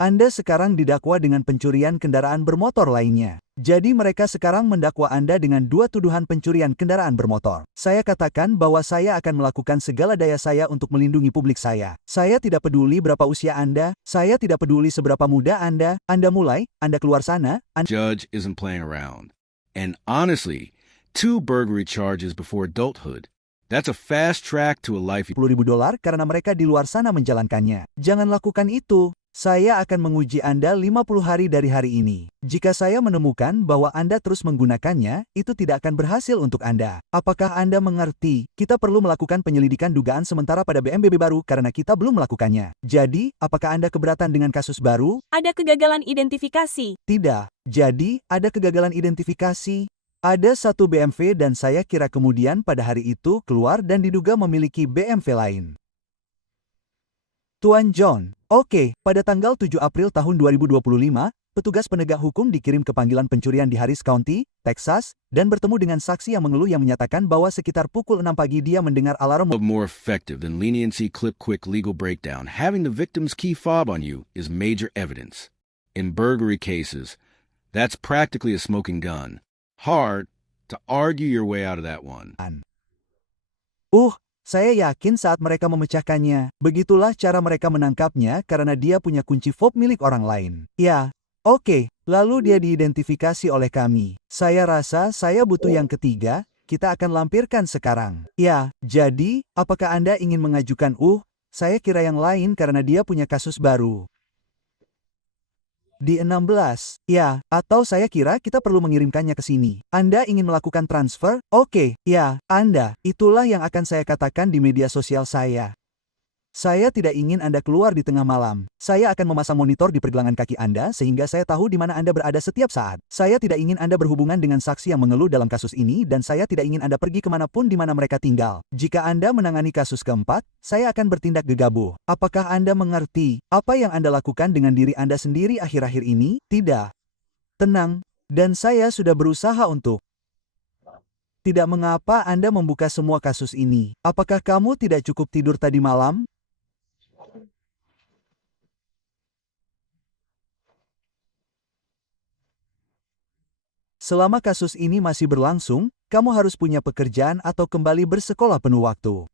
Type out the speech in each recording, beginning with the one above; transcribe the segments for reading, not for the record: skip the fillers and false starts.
Anda sekarang didakwa dengan pencurian kendaraan bermotor lainnya. Jadi mereka sekarang mendakwa Anda dengan 2 tuduhan pencurian kendaraan bermotor. Saya katakan bahwa saya akan melakukan segala daya saya untuk melindungi publik saya. Saya tidak peduli berapa usia Anda, saya tidak peduli seberapa muda Anda mulai, Anda keluar sana, Judge isn't playing around. And honestly, 2 burglary charges before adulthood. That's a fast track to a life. $10.000 karena mereka di luar sana menjalankannya. Jangan lakukan itu. Saya akan menguji Anda 50 hari dari hari ini. Jika saya menemukan bahwa Anda terus menggunakannya, itu tidak akan berhasil untuk Anda. Apakah Anda mengerti? Kita perlu melakukan penyelidikan dugaan sementara pada BMBB baru karena kita belum melakukannya. Jadi, apakah Anda keberatan dengan kasus baru? Ada kegagalan identifikasi. Tidak. Jadi, ada kegagalan identifikasi. Ada satu BMW dan saya kira kemudian pada hari itu keluar dan diduga memiliki BMW lain. Tuan John, oke, pada tanggal 7 April tahun 2025, petugas penegak hukum dikirim ke panggilan pencurian di Harris County, Texas, dan bertemu dengan saksi yang mengeluh yang menyatakan bahwa sekitar pukul 6 pagi dia mendengar alarm More effective than leniency clip quick legal breakdown. Having the victim's key fob on you is major evidence. In burglary cases, that's practically a smoking gun. Hard to argue your way out of that one. Saya yakin saat mereka memecahkannya, begitulah cara mereka menangkapnya karena dia punya kunci fob milik orang lain. Ya, oke, lalu dia diidentifikasi oleh kami. Saya rasa saya butuh yang ketiga, kita akan lampirkan sekarang. Ya, jadi, apakah Anda ingin mengajukan saya kira yang lain karena dia punya kasus baru. Di 16, ya, atau saya kira kita perlu mengirimkannya ke sini. Anda ingin melakukan transfer? Oke, ya, Anda, itulah yang akan saya katakan di media sosial saya. Saya tidak ingin Anda keluar di tengah malam. Saya akan memasang monitor di pergelangan kaki Anda sehingga saya tahu di mana Anda berada setiap saat. Saya tidak ingin Anda berhubungan dengan saksi yang mengeluh dalam kasus ini dan saya tidak ingin Anda pergi kemanapun di mana mereka tinggal. Jika Anda menangani kasus keempat, saya akan bertindak gegabah. Apakah Anda mengerti apa yang Anda lakukan dengan diri Anda sendiri akhir-akhir ini? Tidak. Tenang, dan saya sudah berusaha untuk tidak mengapa Anda membuka semua kasus ini. Apakah kamu tidak cukup tidur tadi malam? Selama kasus ini masih berlangsung, kamu harus punya pekerjaan atau kembali bersekolah penuh waktu.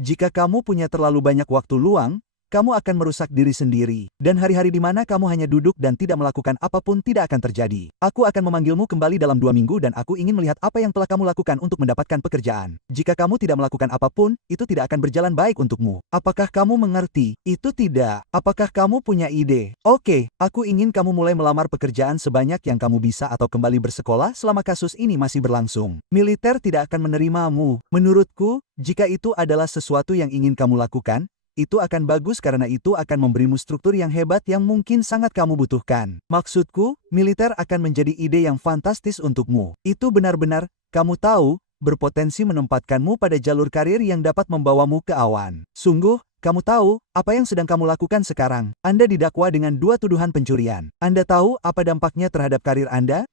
Jika kamu punya terlalu banyak waktu luang, kamu akan merusak diri sendiri, dan hari-hari di mana kamu hanya duduk dan tidak melakukan apapun tidak akan terjadi. Aku akan memanggilmu kembali dalam 2 minggu dan aku ingin melihat apa yang telah kamu lakukan untuk mendapatkan pekerjaan. Jika kamu tidak melakukan apapun, itu tidak akan berjalan baik untukmu. Apakah kamu mengerti? Itu tidak. Apakah kamu punya ide? Oke, aku ingin kamu mulai melamar pekerjaan sebanyak yang kamu bisa atau kembali bersekolah selama kasus ini masih berlangsung. Militer tidak akan menerimamu. Menurutku, jika itu adalah sesuatu yang ingin kamu lakukan, itu akan bagus karena itu akan memberimu struktur yang hebat yang mungkin sangat kamu butuhkan. Maksudku, militer akan menjadi ide yang fantastis untukmu. Itu benar-benar, kamu tahu, berpotensi menempatkanmu pada jalur karir yang dapat membawamu ke awan. Sungguh, kamu tahu, apa yang sedang kamu lakukan sekarang. Anda didakwa dengan 2 tuduhan pencurian. Anda tahu apa dampaknya terhadap karir Anda?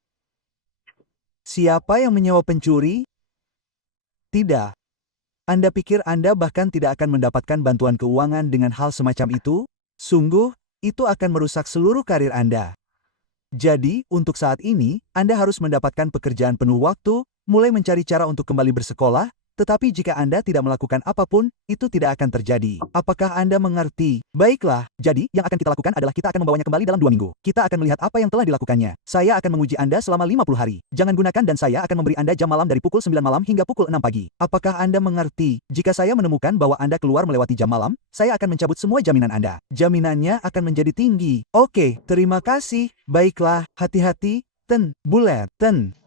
Siapa yang menyewa pencuri? Tidak. Anda pikir Anda bahkan tidak akan mendapatkan bantuan keuangan dengan hal semacam itu? Sungguh, itu akan merusak seluruh karir Anda. Jadi, untuk saat ini, Anda harus mendapatkan pekerjaan penuh waktu, mulai mencari cara untuk kembali bersekolah, tetapi jika Anda tidak melakukan apapun, itu tidak akan terjadi. Apakah Anda mengerti? Baiklah, jadi, yang akan kita lakukan adalah kita akan membawanya kembali dalam 2 minggu. Kita akan melihat apa yang telah dilakukannya. Saya akan menguji Anda selama 50 hari. Jangan gunakan dan saya akan memberi Anda jam malam dari pukul 9 malam hingga pukul 6 pagi. Apakah Anda mengerti? Jika saya menemukan bahwa Anda keluar melewati jam malam, saya akan mencabut semua jaminan Anda. Jaminannya akan menjadi tinggi. Oke, terima kasih. Baiklah, hati-hati.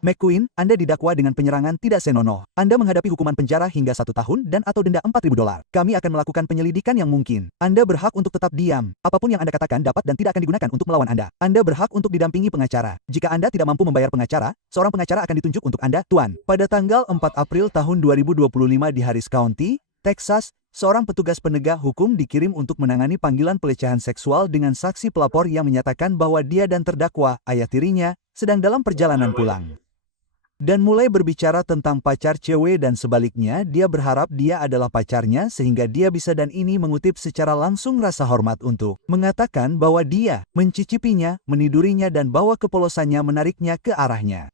McQueen, Anda didakwa dengan penyerangan tidak senonoh. Anda menghadapi hukuman penjara hingga 1 tahun dan atau denda $4.000. Kami akan melakukan penyelidikan yang mungkin. Anda berhak untuk tetap diam. Apapun yang Anda katakan dapat dan tidak akan digunakan untuk melawan Anda. Anda berhak untuk didampingi pengacara. Jika Anda tidak mampu membayar pengacara, seorang pengacara akan ditunjuk untuk Anda, Tuan. Pada tanggal 4 April tahun 2025 di Harris County, Texas, seorang petugas penegak hukum dikirim untuk menangani panggilan pelecehan seksual dengan saksi pelapor yang menyatakan bahwa dia dan terdakwa, ayah tirinya, sedang dalam perjalanan pulang. Dan mulai berbicara tentang pacar cewek dan sebaliknya dia berharap dia adalah pacarnya sehingga dia bisa dan ini mengutip secara langsung rasa hormat untuk mengatakan bahwa dia mencicipinya, menidurinya dan bahwa kepolosannya menariknya ke arahnya.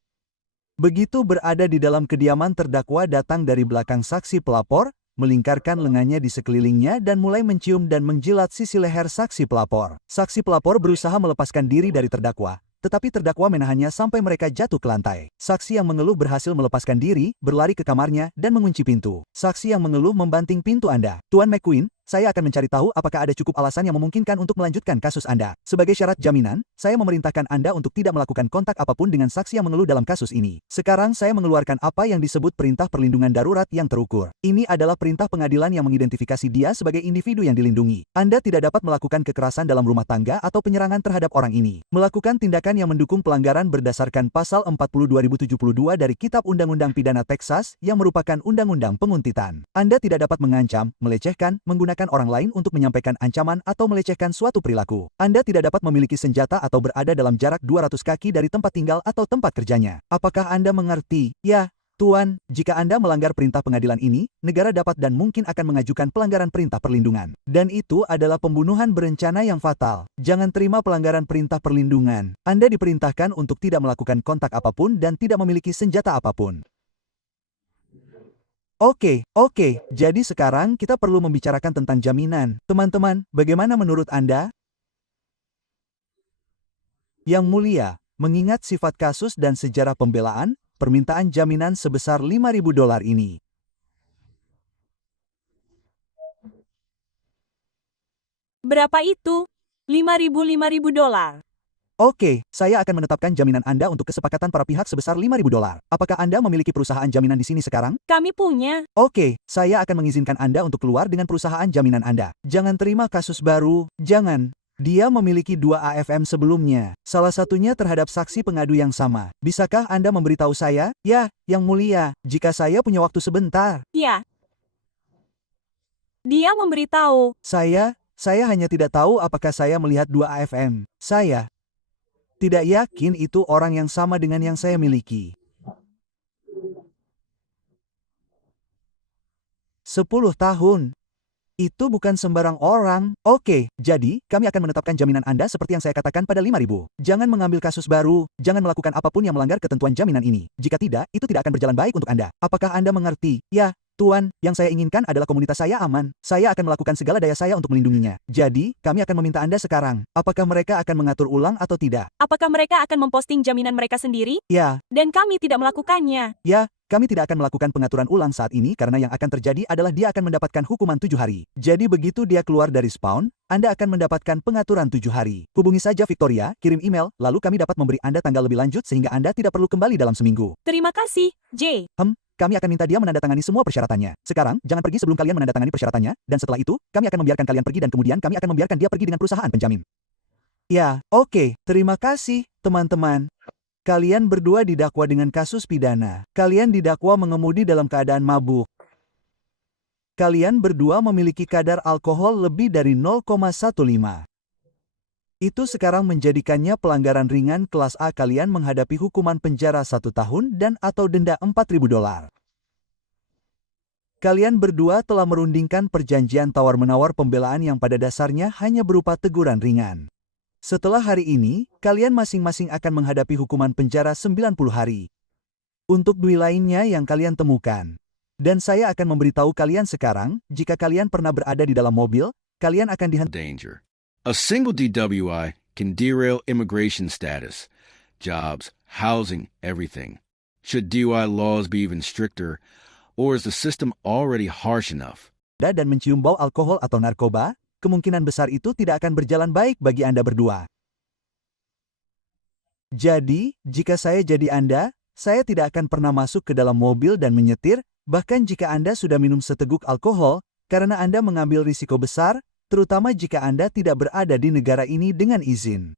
Begitu berada di dalam kediaman terdakwa datang dari belakang saksi pelapor, melingkarkan lengannya di sekelilingnya dan mulai mencium dan menjilat sisi leher saksi pelapor. Saksi pelapor berusaha melepaskan diri dari terdakwa, tetapi terdakwa menahannya sampai mereka jatuh ke lantai. Saksi yang mengeluh berhasil melepaskan diri, berlari ke kamarnya, dan mengunci pintu. Saksi yang mengeluh membanting pintu Anda. Tuan McQueen, saya akan mencari tahu apakah ada cukup alasan yang memungkinkan untuk melanjutkan kasus Anda. Sebagai syarat jaminan, saya memerintahkan Anda untuk tidak melakukan kontak apapun dengan saksi yang mengeluh dalam kasus ini. Sekarang saya mengeluarkan apa yang disebut perintah perlindungan darurat yang terukur. Ini adalah perintah pengadilan yang mengidentifikasi dia sebagai individu yang dilindungi. Anda tidak dapat melakukan kekerasan dalam rumah tangga atau penyerangan terhadap orang ini. Melakukan tindakan yang mendukung pelanggaran berdasarkan pasal 40/2072 dari Kitab Undang-Undang Pidana Teksas yang merupakan undang-undang penguntitan. Anda tidak dapat mengancam, melecehkan, menggunakan orang lain untuk menyampaikan ancaman atau melecehkan suatu perilaku. Anda tidak dapat memiliki senjata atau berada dalam jarak 200 kaki dari tempat tinggal atau tempat kerjanya. Apakah Anda mengerti? Ya, Tuan, jika Anda melanggar perintah pengadilan ini, negara dapat dan mungkin akan mengajukan pelanggaran perintah perlindungan. Dan itu adalah pembunuhan berencana yang fatal. Jangan terima pelanggaran perintah perlindungan. Anda diperintahkan untuk tidak melakukan kontak apapun dan tidak memiliki senjata apapun. Oke, jadi sekarang kita perlu membicarakan tentang jaminan. Teman-teman, bagaimana menurut Anda? Yang mulia, mengingat sifat kasus dan sejarah pembelaan, permintaan jaminan sebesar $5.000 ini. Berapa itu? $5.000. Oke, saya akan menetapkan jaminan Anda untuk kesepakatan para pihak sebesar $5.000. Apakah Anda memiliki perusahaan jaminan di sini sekarang? Kami punya. Oke, saya akan mengizinkan Anda untuk keluar dengan perusahaan jaminan Anda. Jangan terima kasus baru, jangan. Dia memiliki 2 AFM sebelumnya, salah satunya terhadap saksi pengadu yang sama. Bisakah Anda memberitahu saya? Ya, Yang Mulia, jika saya punya waktu sebentar. Ya. Dia memberitahu. Saya hanya tidak tahu apakah saya melihat 2 AFM. Saya tidak yakin itu orang yang sama dengan yang saya miliki. 10 tahun. Itu bukan sembarang orang. Oke, jadi kami akan menetapkan jaminan Anda seperti yang saya katakan pada 5.000. Jangan mengambil kasus baru, jangan melakukan apapun yang melanggar ketentuan jaminan ini. Jika tidak, itu tidak akan berjalan baik untuk Anda. Apakah Anda mengerti? Ya, Tuan, yang saya inginkan adalah komunitas saya aman. Saya akan melakukan segala daya saya untuk melindunginya. Jadi, kami akan meminta Anda sekarang. Apakah mereka akan mengatur ulang atau tidak? Apakah mereka akan memposting jaminan mereka sendiri? Ya, Dan kami tidak melakukannya. ya. Kami tidak akan melakukan pengaturan ulang saat ini karena yang akan terjadi adalah dia akan mendapatkan hukuman 7 hari. Jadi begitu dia keluar dari spawn, Anda akan mendapatkan pengaturan 7 hari. Hubungi saja Victoria, kirim email, lalu kami dapat memberi Anda tanggal lebih lanjut sehingga Anda tidak perlu kembali dalam seminggu. Terima kasih, J. Kami akan minta dia menandatangani semua persyaratannya. Sekarang, jangan pergi sebelum kalian menandatangani persyaratannya, dan setelah itu, kami akan membiarkan kalian pergi dan kemudian kami akan membiarkan dia pergi dengan perusahaan penjamin. Ya, oke, terima kasih, teman-teman. Kalian berdua didakwa dengan kasus pidana. Kalian didakwa mengemudi dalam keadaan mabuk. Kalian berdua memiliki kadar alkohol lebih dari 0,15. Itu sekarang menjadikannya pelanggaran ringan kelas A. Kalian menghadapi hukuman penjara 1 tahun dan atau denda $4.000. Kalian berdua telah merundingkan perjanjian tawar-menawar pembelaan yang pada dasarnya hanya berupa teguran ringan. Setelah hari ini, kalian masing-masing akan menghadapi hukuman penjara 90 hari. Untuk dui lainnya yang kalian temukan. Dan saya akan memberitahu kalian sekarang, jika kalian pernah berada di dalam mobil, kalian akan dihentikan. Danger. A single DWI can derail immigration status, jobs, housing, everything. Should DUI laws be even stricter, or is the system already harsh enough? Dan mencium bau alkohol atau narkoba, kemungkinan besar itu tidak akan berjalan baik bagi Anda berdua. Jadi, jika saya jadi Anda, saya tidak akan pernah masuk ke dalam mobil dan menyetir, bahkan jika Anda sudah minum seteguk alkohol, karena Anda mengambil risiko besar, terutama jika Anda tidak berada di negara ini dengan izin.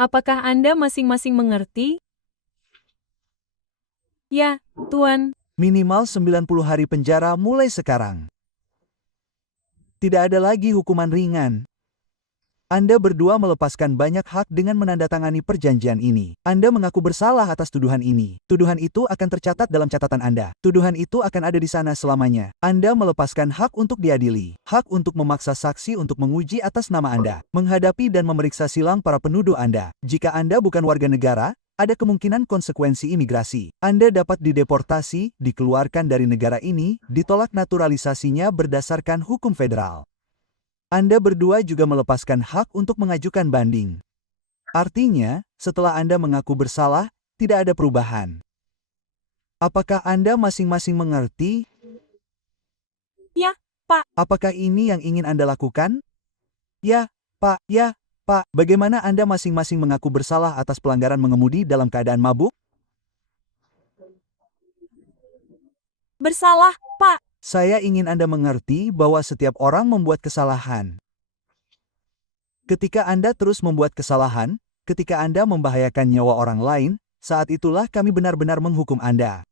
Apakah Anda masing-masing mengerti? Ya, Tuan. Minimal 90 hari penjara mulai sekarang. Tidak ada lagi hukuman ringan. Anda berdua melepaskan banyak hak dengan menandatangani perjanjian ini. Anda mengaku bersalah atas tuduhan ini. Tuduhan itu akan tercatat dalam catatan Anda. Tuduhan itu akan ada di sana selamanya. Anda melepaskan hak untuk diadili. Hak untuk memaksa saksi untuk menguji atas nama Anda. Menghadapi dan memeriksa silang para penuduh Anda. Jika Anda bukan warga negara, ada kemungkinan konsekuensi imigrasi. Anda dapat dideportasi, dikeluarkan dari negara ini, ditolak naturalisasinya berdasarkan hukum federal. Anda berdua juga melepaskan hak untuk mengajukan banding. Artinya, setelah Anda mengaku bersalah, tidak ada perubahan. Apakah Anda masing-masing mengerti? Ya, Pak. Apakah ini yang ingin Anda lakukan? Ya, Pak. Ya, Pak. Bagaimana Anda masing-masing mengaku bersalah atas pelanggaran mengemudi dalam keadaan mabuk? Bersalah, Pak. Saya ingin Anda mengerti bahwa setiap orang membuat kesalahan. Ketika Anda terus membuat kesalahan, ketika Anda membahayakan nyawa orang lain, saat itulah kami benar-benar menghukum Anda.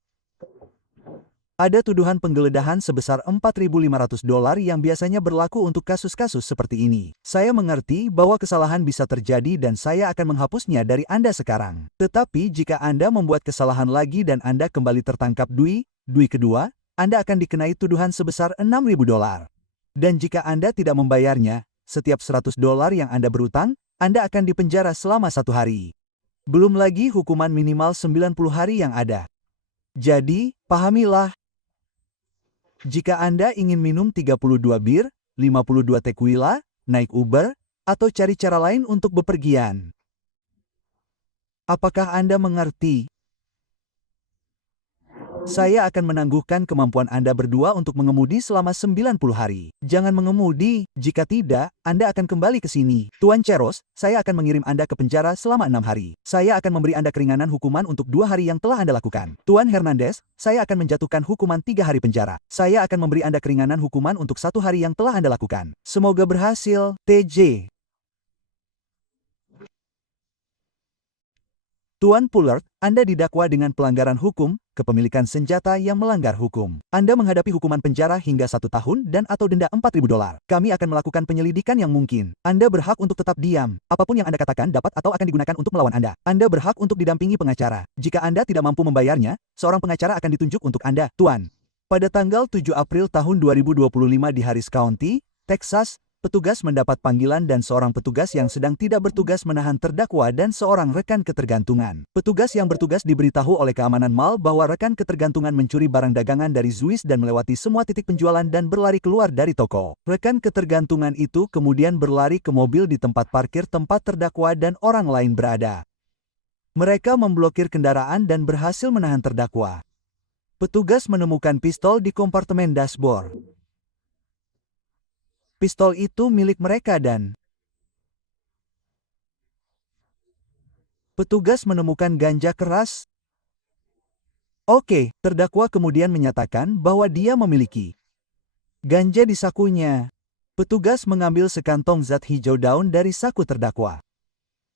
Ada tuduhan penggeledahan sebesar $4.500 yang biasanya berlaku untuk kasus-kasus seperti ini. Saya mengerti bahwa kesalahan bisa terjadi dan saya akan menghapusnya dari Anda sekarang. Tetapi jika Anda membuat kesalahan lagi dan Anda kembali tertangkap dui kedua, Anda akan dikenai tuduhan sebesar $6.000. Dan jika Anda tidak membayarnya, setiap $100 yang Anda berutang, Anda akan dipenjara selama 1 hari. Belum lagi hukuman minimal 90 hari yang ada. Jadi, pahamilah. Jika Anda ingin minum 32 bir, 52 tequila, naik Uber, atau cari cara lain untuk bepergian. Apakah Anda mengerti? Saya akan menangguhkan kemampuan Anda berdua untuk mengemudi selama 90 hari. Jangan mengemudi, jika tidak, Anda akan kembali ke sini. Tuan Cheros, saya akan mengirim Anda ke penjara selama 6 hari. Saya akan memberi Anda keringanan hukuman untuk 2 hari yang telah Anda lakukan. Tuan Hernandez, saya akan menjatuhkan hukuman 3 hari penjara. Saya akan memberi Anda keringanan hukuman untuk 1 hari yang telah Anda lakukan. Semoga berhasil, TJ. Tuan Pollard, Anda didakwa dengan pelanggaran hukum, kepemilikan senjata yang melanggar hukum. Anda menghadapi hukuman penjara hingga 1 tahun dan atau denda $4.000. Kami akan melakukan penyelidikan yang mungkin. Anda berhak untuk tetap diam. Apapun yang Anda katakan dapat atau akan digunakan untuk melawan Anda. Anda berhak untuk didampingi pengacara. Jika Anda tidak mampu membayarnya, seorang pengacara akan ditunjuk untuk Anda, Tuan. Pada tanggal 7 April tahun 2025 di Harris County, Texas, petugas mendapat panggilan dan seorang petugas yang sedang tidak bertugas menahan terdakwa dan seorang rekan ketergantungan. Petugas yang bertugas diberitahu oleh keamanan mal bahwa rekan ketergantungan mencuri barang dagangan dari Swiss dan melewati semua titik penjualan dan berlari keluar dari toko. Rekan ketergantungan itu kemudian berlari ke mobil di tempat parkir tempat terdakwa dan orang lain berada. Mereka memblokir kendaraan dan berhasil menahan terdakwa. Petugas menemukan pistol di kompartemen dashboard. Pistol itu milik mereka dan petugas menemukan ganja keras. Oke, terdakwa kemudian menyatakan bahwa dia memiliki ganja di sakunya. Petugas mengambil sekantong zat hijau daun dari saku terdakwa.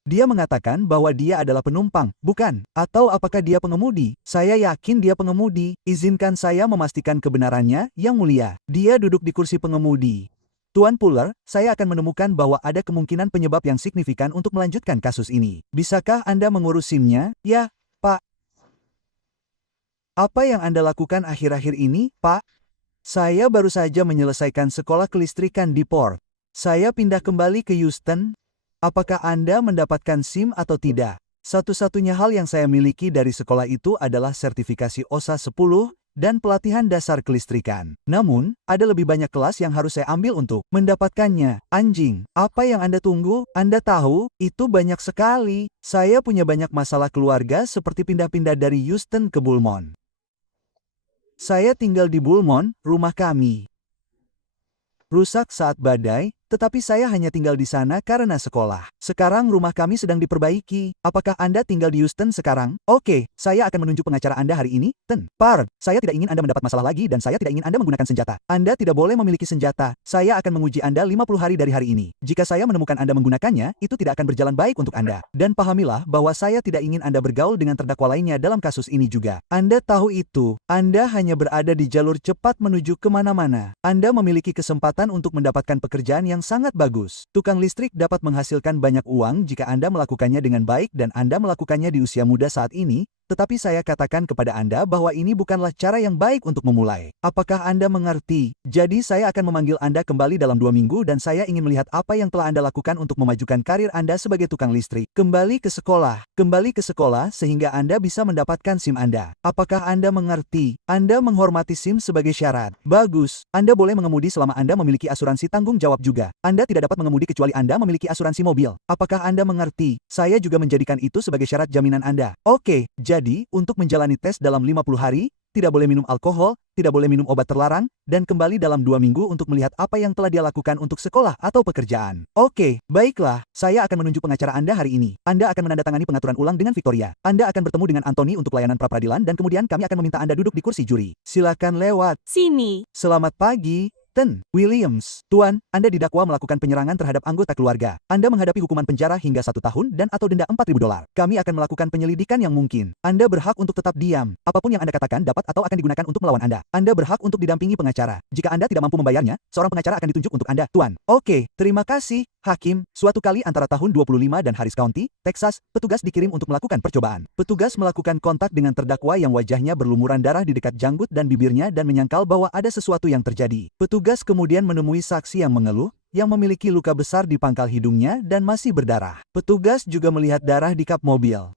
Dia mengatakan bahwa dia adalah penumpang, bukan? Atau apakah dia pengemudi? Saya yakin dia pengemudi. Izinkan saya memastikan kebenarannya, Yang Mulia. Dia duduk di kursi pengemudi. Tuan Puller, saya akan menemukan bahwa ada kemungkinan penyebab yang signifikan untuk melanjutkan kasus ini. Bisakah Anda mengurus SIM-nya? Ya, Pak. Apa yang Anda lakukan akhir-akhir ini, Pak? Saya baru saja menyelesaikan sekolah kelistrikan di Port. Saya pindah kembali ke Houston. Apakah Anda mendapatkan SIM atau tidak? Satu-satunya hal yang saya miliki dari sekolah itu adalah sertifikasi OSHA 10, dan pelatihan dasar kelistrikan. Namun, ada lebih banyak kelas yang harus saya ambil untuk mendapatkannya. Anjing, apa yang Anda tunggu? Anda tahu, itu banyak sekali. Saya punya banyak masalah keluarga seperti pindah-pindah dari Houston ke Beaumont. Saya tinggal di Beaumont, rumah kami rusak saat badai, tetapi saya hanya tinggal di sana karena sekolah. Sekarang rumah kami sedang diperbaiki. Apakah Anda tinggal di Houston sekarang? Oke, saya akan menunjuk pengacara Anda hari ini, Par. Saya tidak ingin Anda mendapat masalah lagi dan saya tidak ingin Anda menggunakan senjata. Anda tidak boleh memiliki senjata. Saya akan menguji Anda 50 hari dari hari ini. Jika saya menemukan Anda menggunakannya, itu tidak akan berjalan baik untuk Anda. Dan pahamilah bahwa saya tidak ingin Anda bergaul dengan terdakwa lainnya dalam kasus ini juga. Anda tahu itu. Anda hanya berada di jalur cepat menuju kemana-mana. Anda memiliki kesempatan untuk mendapatkan pekerjaan yang yang sangat bagus. Tukang listrik dapat menghasilkan banyak uang jika Anda melakukannya dengan baik dan Anda melakukannya di usia muda saat ini, tetapi saya katakan kepada Anda bahwa ini bukanlah cara yang baik untuk memulai. Apakah Anda mengerti? Jadi saya akan memanggil Anda kembali dalam 2 minggu dan saya ingin melihat apa yang telah Anda lakukan untuk memajukan karir Anda sebagai tukang listrik. Kembali ke sekolah sehingga Anda bisa mendapatkan SIM Anda. Apakah Anda mengerti? Anda menghormati SIM sebagai syarat. Bagus. Anda boleh mengemudi selama Anda memiliki asuransi tanggung jawab juga. Anda tidak dapat mengemudi kecuali Anda memiliki asuransi mobil. Apakah Anda mengerti? Saya juga menjadikan itu sebagai syarat jaminan Anda. Oke, jadi, untuk menjalani tes dalam 50 hari, tidak boleh minum alkohol, tidak boleh minum obat terlarang, dan kembali dalam 2 minggu untuk melihat apa yang telah dia lakukan untuk sekolah atau pekerjaan. Oke, baiklah, saya akan menunjuk pengacara Anda hari ini. Anda akan menandatangani pengaturan ulang dengan Victoria. Anda akan bertemu dengan Anthony untuk layanan pra-peradilan dan kemudian kami akan meminta Anda duduk di kursi juri. Silakan lewat. Sini. Selamat pagi. Ten Williams. Tuan, Anda didakwa melakukan penyerangan terhadap anggota keluarga. Anda menghadapi hukuman penjara hingga 1 tahun dan atau denda $4.000. Kami akan melakukan penyelidikan yang mungkin. Anda berhak untuk tetap diam. Apapun yang Anda katakan dapat atau akan digunakan untuk melawan Anda. Anda berhak untuk didampingi pengacara. Jika Anda tidak mampu membayarnya, seorang pengacara akan ditunjuk untuk Anda, Tuan. Oke, terima kasih, Hakim. Suatu kali antara tahun 25 dan Harris County, Texas, petugas dikirim untuk melakukan percobaan. Petugas melakukan kontak dengan terdakwa yang wajahnya berlumuran darah di dekat janggut dan bibirnya dan menyangkal bahwa ada sesuatu yang terjadi. Petugas kemudian menemui saksi yang mengeluh, yang memiliki luka besar di pangkal hidungnya dan masih berdarah. Petugas juga melihat darah di kap mobil.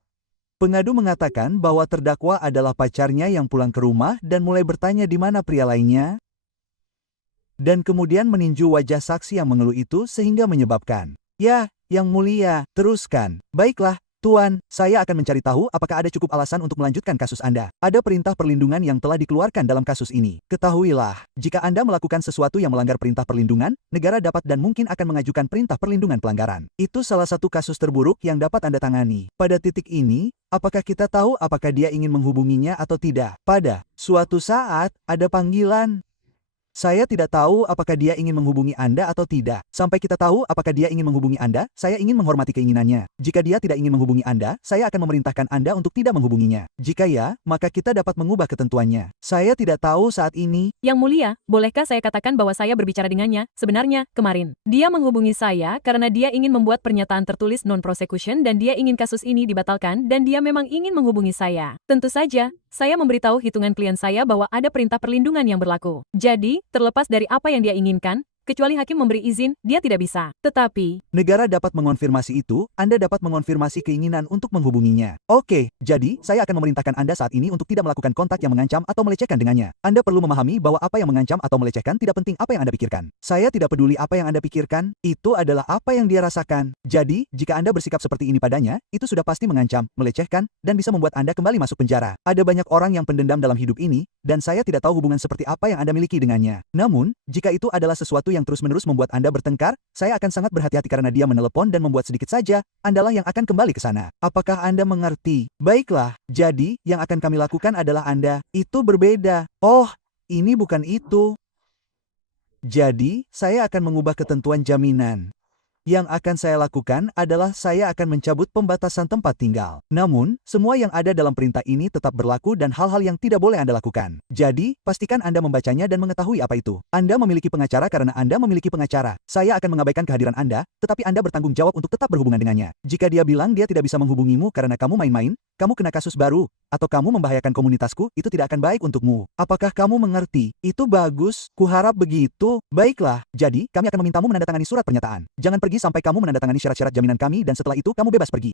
Pengadu mengatakan bahwa terdakwa adalah pacarnya yang pulang ke rumah dan mulai bertanya di mana pria lainnya, dan kemudian meninju wajah saksi yang mengeluh itu sehingga menyebabkan, "Ya, Yang Mulia, teruskan." "Baiklah, Tuan, saya akan mencari tahu apakah ada cukup alasan untuk melanjutkan kasus Anda. Ada perintah perlindungan yang telah dikeluarkan dalam kasus ini. Ketahuilah, jika Anda melakukan sesuatu yang melanggar perintah perlindungan, negara dapat dan mungkin akan mengajukan perintah perlindungan pelanggaran. Itu salah satu kasus terburuk yang dapat Anda tangani. Pada titik ini, apakah kita tahu apakah dia ingin menghubunginya atau tidak? Pada suatu saat, ada panggilan. Saya tidak tahu apakah dia ingin menghubungi Anda atau tidak. Sampai kita tahu apakah dia ingin menghubungi Anda, saya ingin menghormati keinginannya. Jika dia tidak ingin menghubungi Anda, saya akan memerintahkan Anda untuk tidak menghubunginya. Jika ya, maka kita dapat mengubah ketentuannya. Saya tidak tahu saat ini. Yang Mulia, bolehkah saya katakan bahwa saya berbicara dengannya? Sebenarnya, kemarin, dia menghubungi saya karena dia ingin membuat pernyataan tertulis non-prosecution dan dia ingin kasus ini dibatalkan dan dia memang ingin menghubungi saya. Tentu saja, saya memberitahu hitungan klien saya bahwa ada perintah perlindungan yang berlaku. Jadi, terlepas dari apa yang dia inginkan, kecuali hakim memberi izin, dia tidak bisa. Tetapi, negara dapat mengonfirmasi itu, Anda dapat mengonfirmasi keinginan untuk menghubunginya. Oke, jadi, saya akan memerintahkan Anda saat ini untuk tidak melakukan kontak yang mengancam atau melecehkan dengannya. Anda perlu memahami bahwa apa yang mengancam atau melecehkan tidak penting apa yang Anda pikirkan. Saya tidak peduli apa yang Anda pikirkan, itu adalah apa yang dia rasakan. Jadi, jika Anda bersikap seperti ini padanya, itu sudah pasti mengancam, melecehkan, dan bisa membuat Anda kembali masuk penjara. Ada banyak orang yang pendendam dalam hidup ini, dan saya tidak tahu hubungan seperti apa yang Anda miliki dengannya. Namun, jika itu adalah sesuatu yang terus-menerus membuat Anda bertengkar, saya akan sangat berhati-hati karena dia menelepon dan membuat sedikit saja, Andalah yang akan kembali ke sana. Apakah Anda mengerti? Baiklah, jadi, yang akan kami lakukan adalah Anda, itu berbeda. Oh, ini bukan itu. Jadi, saya akan mengubah ketentuan jaminan. Yang akan saya lakukan adalah saya akan mencabut pembatasan tempat tinggal. Namun, semua yang ada dalam perintah ini tetap berlaku dan hal-hal yang tidak boleh Anda lakukan. Jadi, pastikan Anda membacanya dan mengetahui apa itu. Anda memiliki pengacara karena Anda memiliki pengacara. Saya akan mengabaikan kehadiran Anda, tetapi Anda bertanggung jawab untuk tetap berhubungan dengannya. Jika dia bilang dia tidak bisa menghubungimu karena kamu main-main, kamu kena kasus baru, atau kamu membahayakan komunitasku, itu tidak akan baik untukmu. Apakah kamu mengerti? Itu bagus, kuharap begitu. Baiklah, jadi, kami akan memintamu menandatangani surat pernyataan. Jangan pergi sampai kamu menandatangani syarat-syarat jaminan kami dan setelah itu kamu bebas pergi.